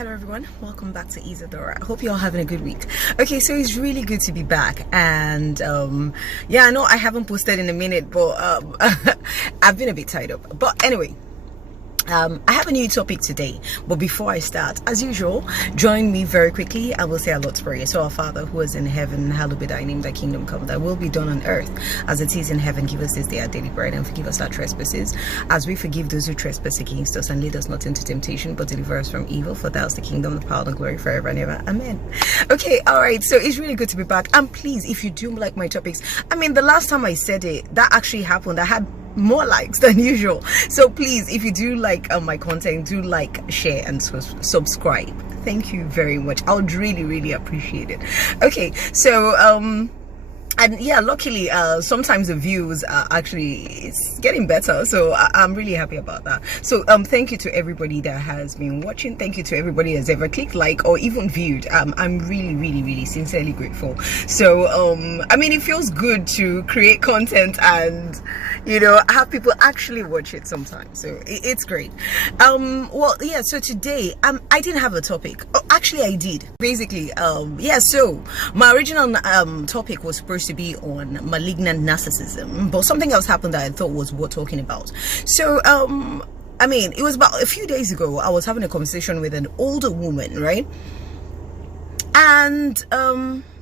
Hello everyone, welcome back to Isadora. I hope you're all having a good week. Okay, so it's really good to be back, and yeah, I know I haven't posted in a minute, but I've been a bit tied up. But anyway, I have a new topic today, but before I start, as usual, join me very quickly. I will say a Lord's Prayer. So, our Father who is in heaven, hallowed be thy name, thy kingdom come, thy will be done on earth as it is in heaven. Give us this day our daily bread, and forgive us our trespasses as we forgive those who trespass against us, and lead us not into temptation, but deliver us from evil. For thou is the kingdom, the power, and the glory forever and ever. Amen. Okay, all right, so it's really good to be back. And please, if you do like my topics, I mean, the last time I said it, that actually happened. I had more likes than usual. So please, if you do like my content, do like, share, and subscribe. Thank you very much. I would really appreciate it. Okay, so and yeah, luckily sometimes the views are actually, it's getting better, so I'm really happy about that. So thank you to everybody that has been watching. Thank you to everybody that's ever clicked like or even viewed. I'm really sincerely grateful. So I mean, it feels good to create content and, you know, have people actually watch it sometimes, so it's great. Well, yeah, so today I didn't have a topic. Oh, actually I did. Basically, yeah, so my original topic was supposed to be on malignant narcissism, but something else happened that I thought was worth talking about. So I mean, it was about a few days ago. I was having a conversation with an older woman, right? And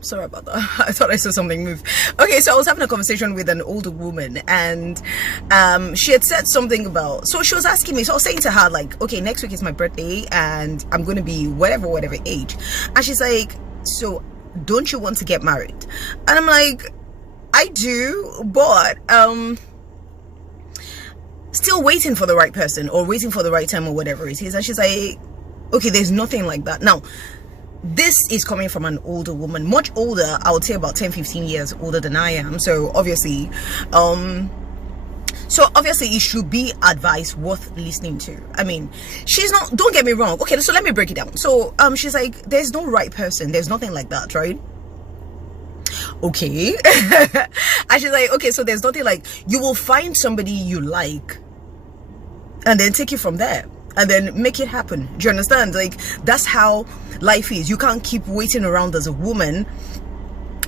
sorry about that. I thought I saw something move. Okay, so I was having a conversation with an older woman, and she had said something about, so she was asking me, so I was saying to her, like, okay, next week is my birthday and I'm going to be whatever age. And she's like, so don't you want to get married? And I'm like, I do, but still waiting for the right person, or waiting for the right time, or whatever it is. And she's like, okay, there's nothing like that. Now, this is coming from an older woman, much older. I would say about 10-15 years older than I am. So obviously it should be advice worth listening to. I mean, she's not, don't get me wrong. Okay, so let me break it down. So she's like, there's no right person, there's nothing like that, right? Okay. And she's like, okay, so there's nothing like, you will find somebody you like and then take it from there and then make it happen. Do you understand? Like, that's how life is. You can't keep waiting around as a woman,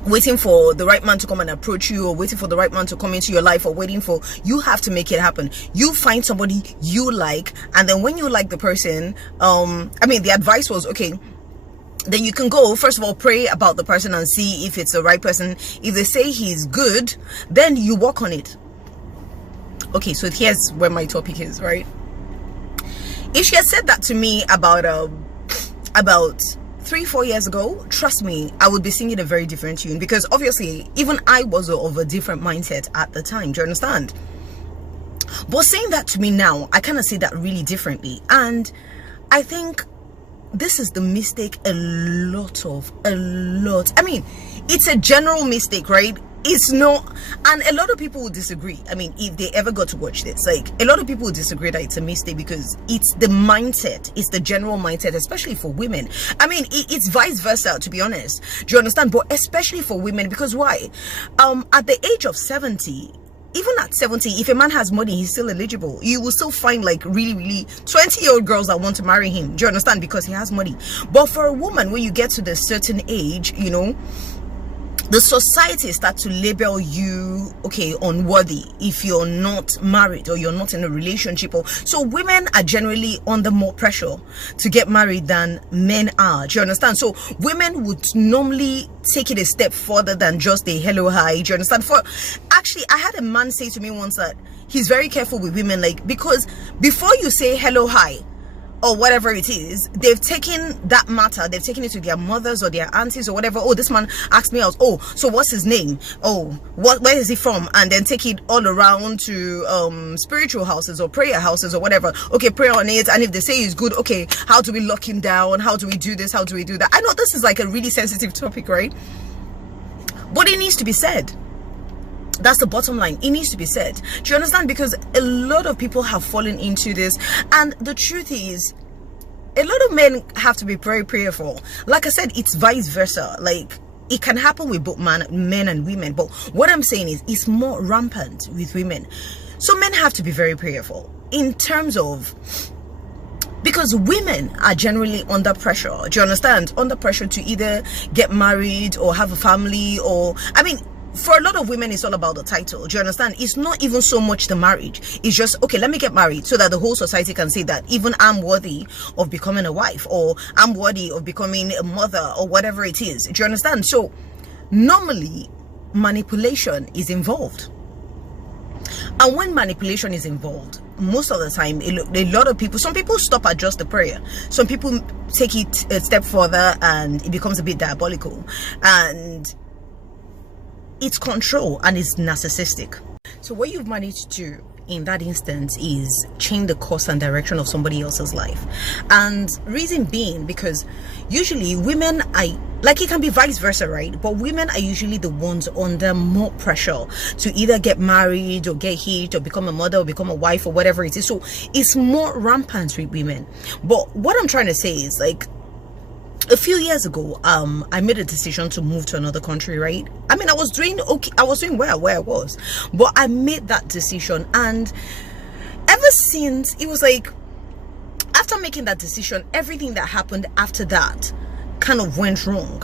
waiting for the right man to come and approach you, or waiting for the right man to come into your life, or waiting for, you have to make it happen. You find somebody you like, and then when you like the person, I mean, the advice was, okay, then you can go, first of all, pray about the person and see if it's the right person. If they say he's good, then you work on it. Okay, so here's where my topic is, right? If she had said that to me about 3-4 years ago, trust me, I would be singing a very different tune, because obviously even I was of a different mindset at the time. Do you understand? But saying that to me now, I kind of see that really differently, and I think this is the mistake a lot. I mean, it's a general mistake, right? It's not, and a lot of people will disagree. I mean, if they ever got to watch this, like, a lot of people will disagree that it's a mistake, because it's the mindset, it's the general mindset, especially for women. I mean, it's vice versa, to be honest. Do you understand? But especially for women, because why? At the age of 70, even at 70, if a man has money, he's still eligible. You will still find like really 20-year-old girls that want to marry him. Do you understand? Because he has money. But for a woman, when you get to the certain age, you know, the society starts to label you, okay, unworthy if you're not married or you're not in a relationship. Or so women are generally under more pressure to get married than men are. Do you understand? So women would normally take it a step further than just a hello, hi. Do you understand? Actually, I had a man say to me once that he's very careful with women, like, because before you say hello, hi, or whatever it is, they've taken that matter, they've taken it to their mothers or their aunties or whatever. Oh, this man asked me out. Oh, so what's his name? Oh, where is he from? And then take it all around to spiritual houses or prayer houses or whatever. Okay, pray on it, and if they say he's good, okay, how do we lock him down? How do we do this? How do we do that? I know this is like a really sensitive topic, right? But it needs to be said. That's the bottom line. It needs to be said. Do you understand? Because a lot of people have fallen into this, and the truth is, a lot of men have to be very prayerful. Like I said, it's vice versa. Like, it can happen with both men and women, but what I'm saying is, it's more rampant with women. So men have to be very prayerful in terms of Because women are generally under pressure, do you understand? Under pressure to either get married or have a family, or I mean, for a lot of women, it's all about the title. Do you understand? It's not even so much the marriage. It's just, okay, let me get married so that the whole society can say that even I'm worthy of becoming a wife, or I'm worthy of becoming a mother, or whatever it is. Do you understand? So normally manipulation is involved. And when manipulation is involved, most of the time, a lot of people, some people stop at just the prayer. Some people take it a step further and it becomes a bit diabolical. And it's control and it's narcissistic. So what you've managed to do in that instance is change the course and direction of somebody else's life. And reason being, because usually women, like it can be vice versa, right? But women are usually the ones under more pressure to either get married or get hitched or become a mother or become a wife or whatever it is. So it's more rampant with women. But what I'm trying to say is, like, a few years ago, I made a decision to move to another country, right? I mean, I was doing okay. I was doing well where I was, but I made that decision, and ever since, it was like, after making that decision, everything that happened after that kind of went wrong,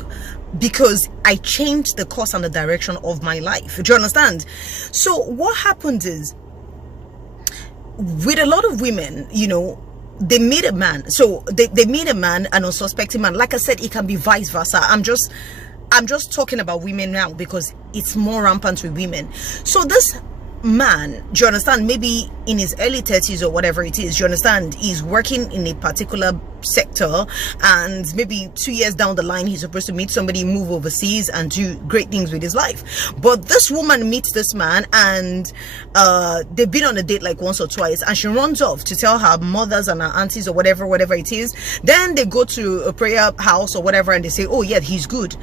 because I changed the course and the direction of my life. Do you understand? So what happened is, with a lot of women, you know, they meet a man. So they meet a man, an unsuspecting man. Like I said, it can be vice versa. I'm just talking about women now because it's more rampant with women. So this man, do you understand, maybe in his early 30s or whatever it is, do you understand, he's working in a particular sector, and maybe 2 years down the line he's supposed to meet somebody, move overseas and do great things with his life. But this woman meets this man, and they've been on a date like once or twice, and she runs off to tell her mothers and her aunties or whatever it is. Then they go to a prayer house or whatever, and they say, oh yeah, he's good.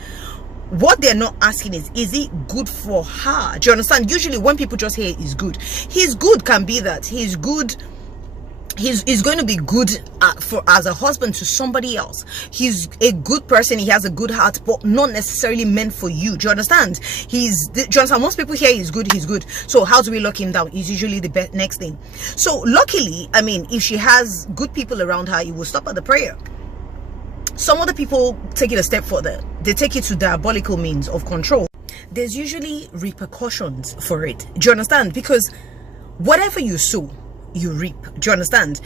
What they're not asking is it good for her? Do you understand? Usually when people just hear he's good can be that he's good, he's going to be good as a husband to somebody else. He's a good person, he has a good heart, but not necessarily meant for you. Do you understand? Do you understand? Most people hear he's good. So how do we lock him down? Is usually the next thing. So luckily, I mean, if she has good people around her, it will stop at the prayer. Some other people take it a step further. They take it to diabolical means of control. There's usually repercussions for it. Do you understand? Because whatever you sow, you reap. Do you understand?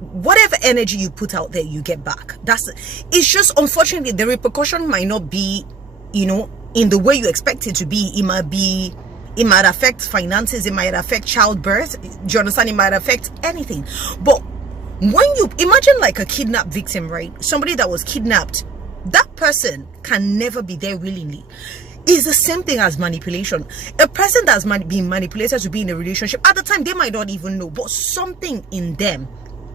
Whatever energy you put out there, you get back. It's just, unfortunately, the repercussion might not be, you know, in the way you expect it to be. It might affect finances, it might affect childbirth. Do you understand? It might affect anything. But when you imagine like a kidnapped victim, right? Somebody that was kidnapped, that person can never be there willingly. It's the same thing as manipulation. A person that's being manipulated to be in a relationship, at the time they might not even know, but something in them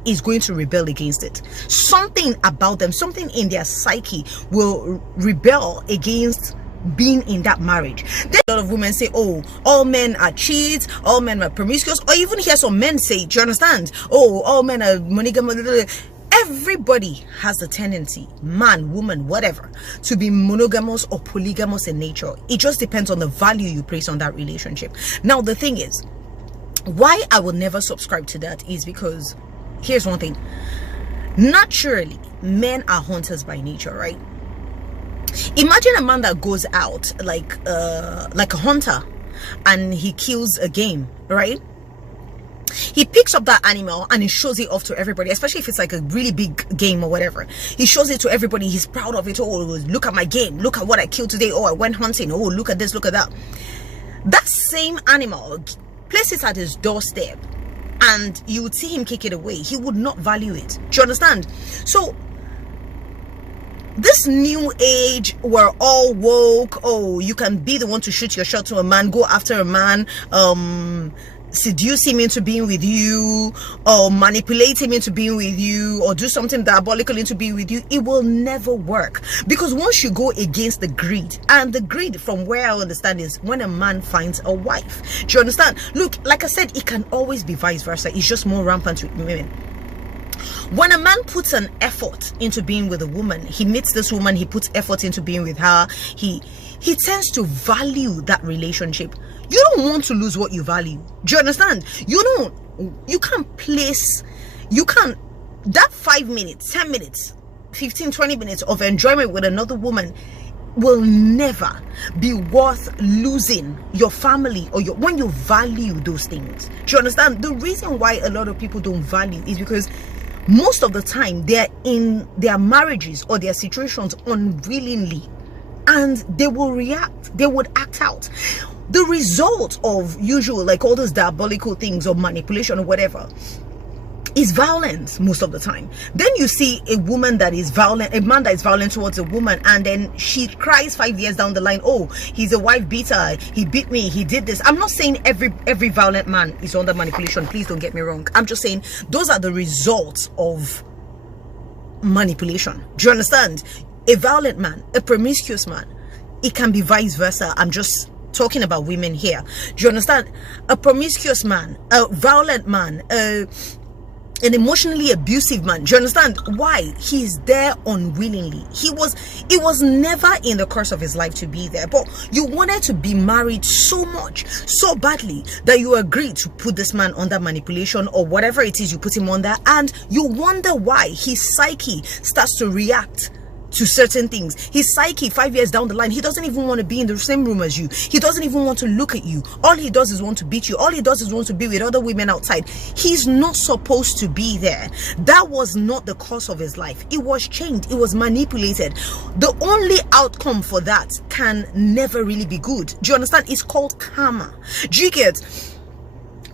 is going to rebel against it. Something about them, something in their psyche will rebel against being in that marriage. Then a lot of women say, oh, all men are cheats, all men are promiscuous, or even hear some men say, do you understand, oh, all men are monogamous. Everybody has the tendency, man, woman, whatever, to be monogamous or polygamous in nature. It just depends on the value you place on that relationship. Now the thing is, why I will never subscribe to that is because here's one thing. Naturally, men are hunters by nature, right? Imagine a man that goes out like a hunter and he kills a game, right? He picks up that animal and he shows it off to everybody, especially if it's like a really big game or whatever. He shows it to everybody. He's proud of it. Oh, look at my game. Look at what I killed today. Oh, I went hunting. Oh, look at this. Look at that. That same animal, place it at his doorstep and you would see him kick it away. He would not value it. Do you understand? So this new age, we're all woke. Oh, you can be the one to shoot your shot to a man, go after a man, seduce him into being with you, or manipulate him into being with you, or do something diabolical into being with you. It will never work, because once you go against the greed, and the greed from where I understand is when a man finds a wife. Do you understand? Look, like I said, it can always be vice versa. It's just more rampant with women. When a man puts an effort into being with a woman, he meets this woman, he puts effort into being with her, he tends to value that relationship. You don't want to lose what you value. Do you understand? You can't that 5 minutes, 10 minutes, 15, 20 minutes of enjoyment with another woman will never be worth losing your family or when you value those things. Do you understand? The reason why a lot of people don't value is because most of the time they're in their marriages or their situations unwillingly, and they will react, they would act out. The result of usual, like all those diabolical things or manipulation or whatever, is violence most of the time. Then you see a woman that is violent, a man that is violent towards a woman, and then she cries 5 years down the line, oh, he's a wife beater, he beat me, he did this. I'm not saying every violent man is under manipulation, please don't get me wrong. I'm just saying those are the results of manipulation. Do you understand? A violent man, a promiscuous man, it can be vice versa. I'm just talking about women here. Do you understand? A promiscuous man, a violent man, an emotionally abusive man. Do you understand? Why? He's there unwillingly. It was never in the course of his life to be there, but you wanted to be married so much, so badly, that you agreed to put this man under manipulation or whatever it is you put him under, and you wonder why his psyche starts to react to certain things. His psyche 5 years down the line, he doesn't even want to be in the same room as you. He doesn't even want to look at you. All he does is want to beat you. All he does is want to be with other women outside. He's not supposed to be there. That was not the course of his life. It was changed. It was manipulated. The only outcome for that can never really be good. Do you understand? It's called karma. Do you get?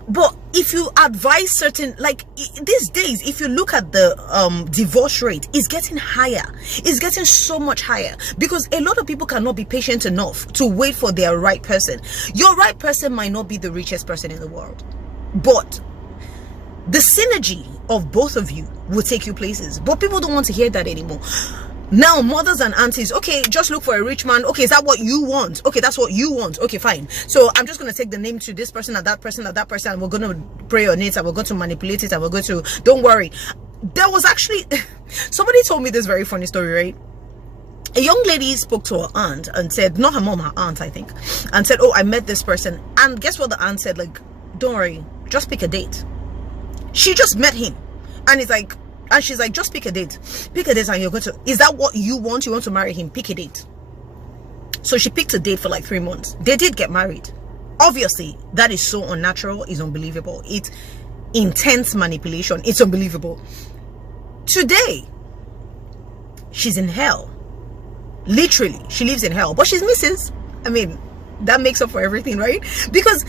But if you advise certain, like these days, if you look at the divorce rate, it's getting higher. It's getting so much higher because a lot of people cannot be patient enough to wait for their right person. Your right person might not be the richest person in the world, but the synergy of both of you will take you places. But people don't want to hear that anymore. Now, mothers and aunties, okay, just look for a rich man. Okay, is that what you want? Okay, that's what you want. Okay, fine. So I'm just going to take the name to this person and that person and that person, and we're going to pray on it, and we're going to manipulate it, and we're going to, don't worry. There was actually, somebody told me this very funny story, right? A young lady spoke to her aunt and said, not her mom, her aunt, I think, and said, oh, I met this person. And guess what the aunt said? Like, don't worry, just pick a date. She just met him. And it's like, and she's like, just pick a date. Pick a date and you're going to, is that what you want? You want to marry him? Pick a date. So she picked a date for like 3 months. They did get married. Obviously, that is so unnatural. It's unbelievable. It's intense manipulation. It's unbelievable. Today, she's in hell. Literally, she lives in hell. But she's Mrs. I mean, that makes up for everything, right? Because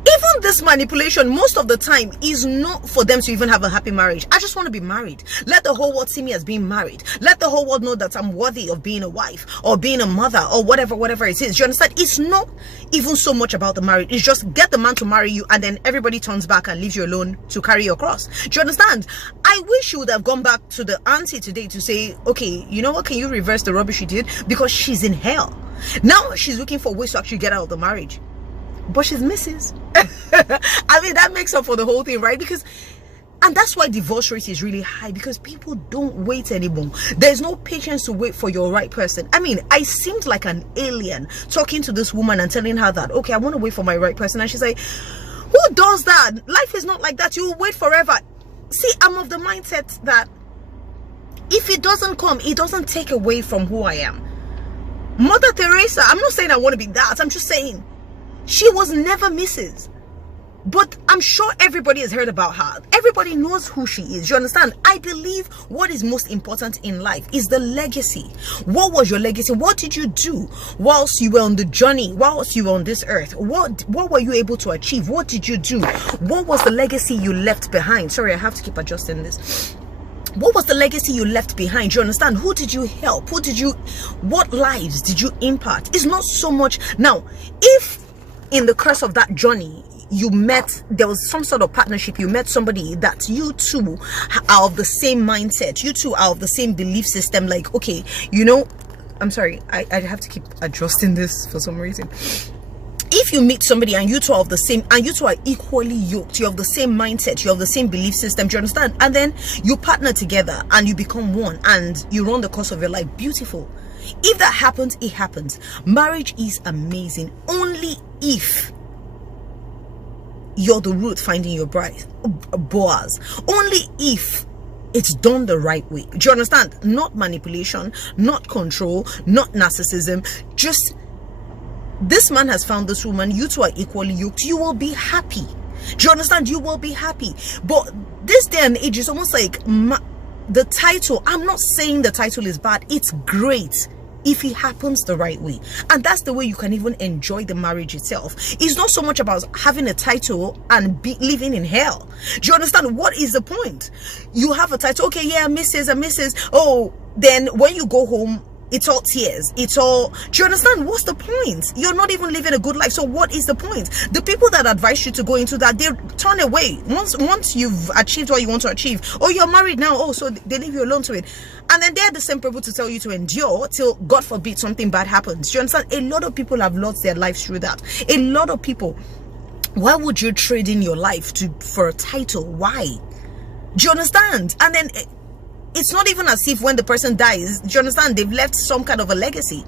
even this manipulation, most of the time, is not for them to even have a happy marriage. I just want to be married. Let the whole world see me as being married. Let the whole world know that I'm worthy of being a wife or being a mother or whatever it is. Do you understand? It's not even so much about the marriage. It's just get the man to marry you, and then everybody turns back and leaves you alone to carry your cross. Do you understand? I wish you would have gone back to the auntie today to say, okay, you know what? Can you reverse the rubbish you did? Because she's in hell. Now she's looking for ways to actually get out of the marriage. But she's Mrs. I mean, that makes up for the whole thing, right? Because, and that's why divorce rate is really high, because people don't wait anymore. There's no patience to wait for your right person. I mean, I seemed like an alien talking to this woman and telling her that, okay, I want to wait for my right person. And she's like, who does that? Life is not like that. You will wait forever. See, I'm of the mindset that if it doesn't come, it doesn't take away from who I am. Mother Teresa, I'm not saying I want to be that. I'm just saying, she was never Mrs. But I'm sure everybody has heard about her. Everybody knows who she is. You understand? I believe what is most important in life is the legacy. What was your legacy? What did you do whilst you were on the journey, whilst you were on this earth? What were you able to achieve? What did you do? What was the legacy you left behind? Sorry, I have to keep adjusting this. What was the legacy you left behind? You understand? Who did you help? What lives did you impact? It's not so much. Now, if in the course of that journey you met, there was some sort of partnership, you met somebody that you two are of the same mindset, you two are of the same belief system, like, okay, you know, I'm sorry, I have to keep adjusting this for some reason. If you meet somebody and you two are of the same, and you two are equally yoked, you have the same mindset, you have the same belief system, do you understand? And then you partner together and you become one and you run the course of your life, beautiful. If that happens, it happens. Marriage is amazing only if you're the root finding your bride, Boaz. Only if it's done the right way. Do you understand? Not manipulation, not control, not narcissism. Just, this man has found this woman, you two are equally yoked, you will be happy. Do you understand? You will be happy. But this day and age is almost like the title. I'm not saying the title is bad. It's great if it happens the right way, and that's the way you can even enjoy the marriage itself. It's not so much about having a title and living in hell. Do you understand? What is the point? You have a title, okay, yeah, Mrs. and Mrs. Oh, then when you go home, it's all tears, it's all, do you understand? What's the point? You're not even living a good life. So what is the point? The people that advise you to go into that, they turn away once you've achieved what you want to achieve. Oh, you're married now, oh, so they leave you alone to it. And then they're the same people to tell you to endure till, God forbid, something bad happens. Do you understand? A lot of people have lost their lives through that. A lot of people. Why would you trade in your life for a title? Why? Do you understand? And then it's not even as if when the person dies, do you understand, they've left some kind of a legacy.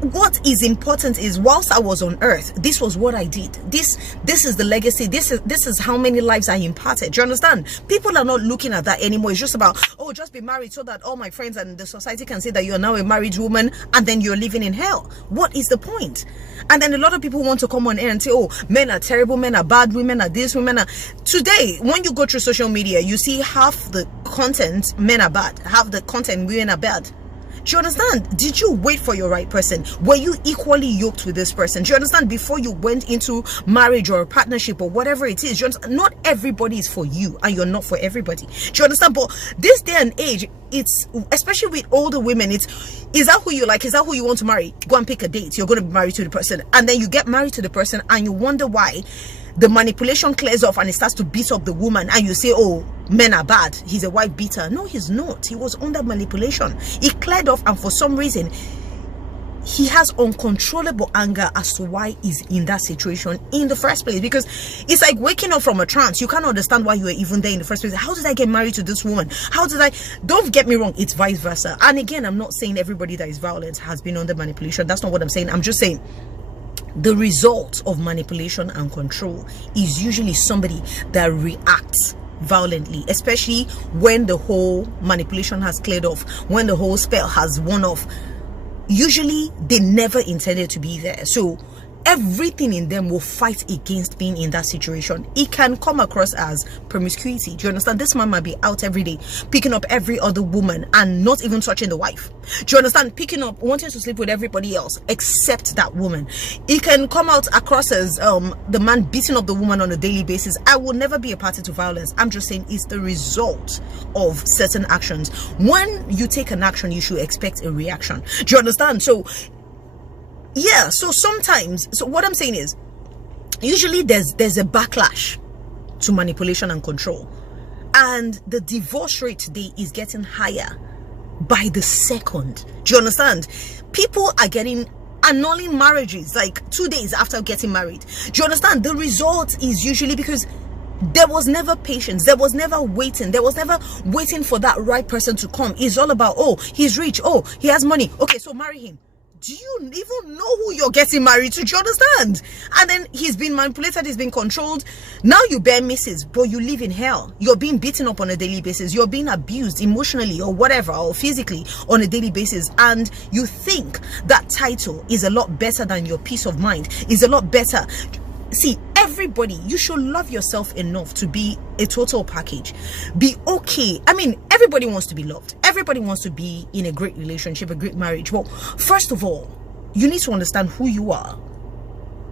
What is important is, whilst I was on earth, this was what I did. This is the legacy. This is how many lives I imparted. Do you understand? People are not looking at that anymore. It's just about, oh, just be married so that all my friends and the society can say that you're now a married woman, and then you're living in hell. What is the point? And then a lot of people want to come on air and say, oh, men are terrible, men are bad, women are this, women are... Today, when you go through social media, you see half the content, men are bad. Half the content, women are bad. Do you understand? Did you wait for your right person? Were you equally yoked with this person? Do you understand? Before you went into marriage or a partnership or whatever it is, not everybody is for you, and you're not for everybody. Do you understand? But this day and age, it's, especially with older women, is that who you like? Is that who you want to marry? Go and pick a date. You're going to be married to the person, and then you get married to the person, and you wonder why the manipulation clears off and it starts to beat up the woman, and you say, oh, men are bad, he's a wife beater. No, he's not. He was under manipulation. It cleared off, and for some reason he has uncontrollable anger as to why he's in that situation in the first place. Because it's like waking up from a trance. You can't understand why you were even there in the first place. How did I get married to this woman? How did I... Don't get me wrong, it's vice versa. And again, I'm not saying everybody that is violent has been under manipulation. That's not what I'm saying. I'm just saying the result of manipulation and control is usually somebody that reacts violently, especially when the whole manipulation has cleared off, when the whole spell has worn off. Usually they never intended to be there, so everything in them will fight against being in that situation. It can come across as promiscuity. Do you understand? This man might be out every day picking up every other woman and not even touching the wife. Do you understand? Picking up, wanting to sleep with everybody else except that woman. It can come out across as the man beating up the woman on a daily basis. I will never be a party to violence. I'm just saying it's the result of certain actions. When you take an action, you should expect a reaction. Do you understand? So yeah, so sometimes, so what I'm saying is, usually there's a backlash to manipulation and control, and the divorce rate today is getting higher by the second. Do you understand? People are annulling marriages like 2 days after getting married. Do you understand? The result is usually because there was never patience, there was never waiting for that right person to come. It's all about, oh, he's rich, oh, he has money, okay, so marry him. Do you even know who you're getting married to? Do you understand? And then he's been manipulated, he's been controlled. Now you bear misses, but you live in hell. You're being beaten up on a daily basis. You're being abused emotionally or whatever, or physically on a daily basis. And you think that title is a lot better than your peace of mind, is a lot better. See, everybody, you should love yourself enough to be a total package. Be okay. I mean, everybody wants to be loved. Everybody wants to be in a great relationship, a great marriage. Well, first of all, you need to understand who you are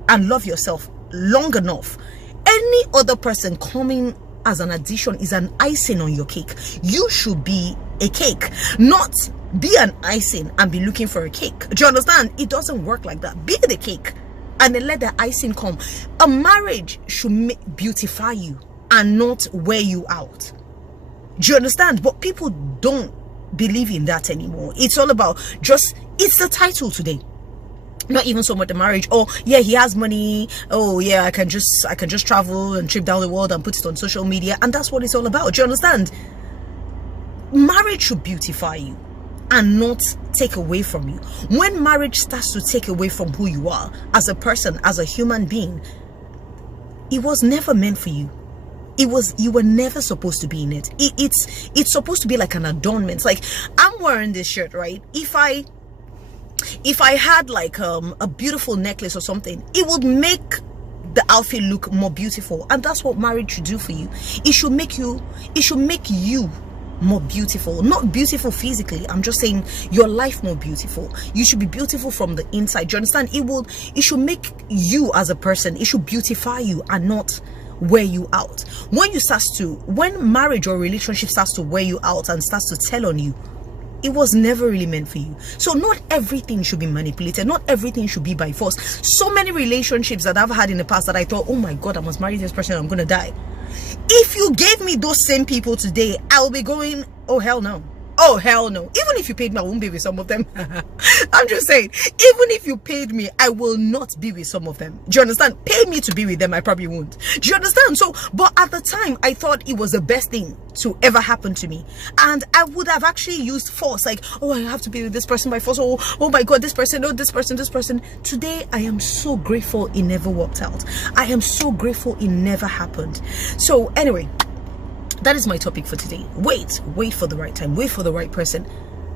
and love yourself long enough. Any other person coming as an addition is an icing on your cake. You should be a cake, not be an icing and be looking for a cake. Do you understand? It doesn't work like that. Be the cake and then let the icing come. A marriage should beautify you and not wear you out. Do you understand? But people don't believe in that anymore. It's all about it's the title today. Not even so much the marriage. Oh yeah, he has money. Oh yeah, I can just travel and trip down the world and put it on social media, and that's what it's all about. Do you understand? Marriage should beautify you and not take away from you. When marriage starts to take away from who you are as a person, as a human being, it was never meant for you. You were never supposed to be in it. It's supposed to be like an adornment. Like, I'm wearing this shirt, right? If I had like a beautiful necklace or something, it would make the outfit look more beautiful. And that's what marriage should do for you. It should make you more beautiful. Not beautiful physically, I'm just saying your life more beautiful. You should be beautiful from the inside. Do you understand? It should make you as a person. It should beautify you and not wear you out. When marriage or relationship starts to wear you out and starts to tell on you, it was never really meant for you. So not everything should be manipulated. Not everything should be by force. So many relationships that I've had in the past that I thought, oh my God, I must marry this person, I'm gonna die. If you gave me those same people today, I'll be going, oh hell no. Oh hell no. Even if you paid me, I won't be with some of them. I'm just saying, even if you paid me, I will not be with some of them. Do you understand? Pay me to be with them, I probably won't. Do you understand? So, but at the time, I thought it was the best thing to ever happen to me. And I would have actually used force, like, oh, I have to be with this person by force. Oh my God, this person, oh, this person. Today, I am so grateful it never worked out. I am so grateful it never happened. So anyway, that is my topic for today. Wait for the right time. Wait for the right person.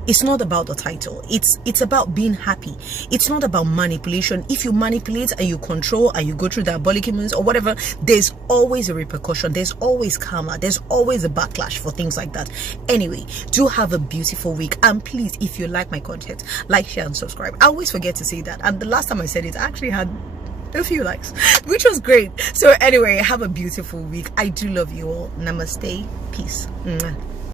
It's not about the title. It's about being happy. It's not about manipulation. If you manipulate and you control and you go through diabolic means or whatever, there's always a repercussion. There's always karma. There's always a backlash for things like that. Anyway, do have a beautiful week. And please, if you like my content, like, share, and subscribe. I always forget to say that. And the last time I said it, I actually had a few likes, which was great. So anyway, have a beautiful week. I do love you all. Namaste. Peace. Mwah.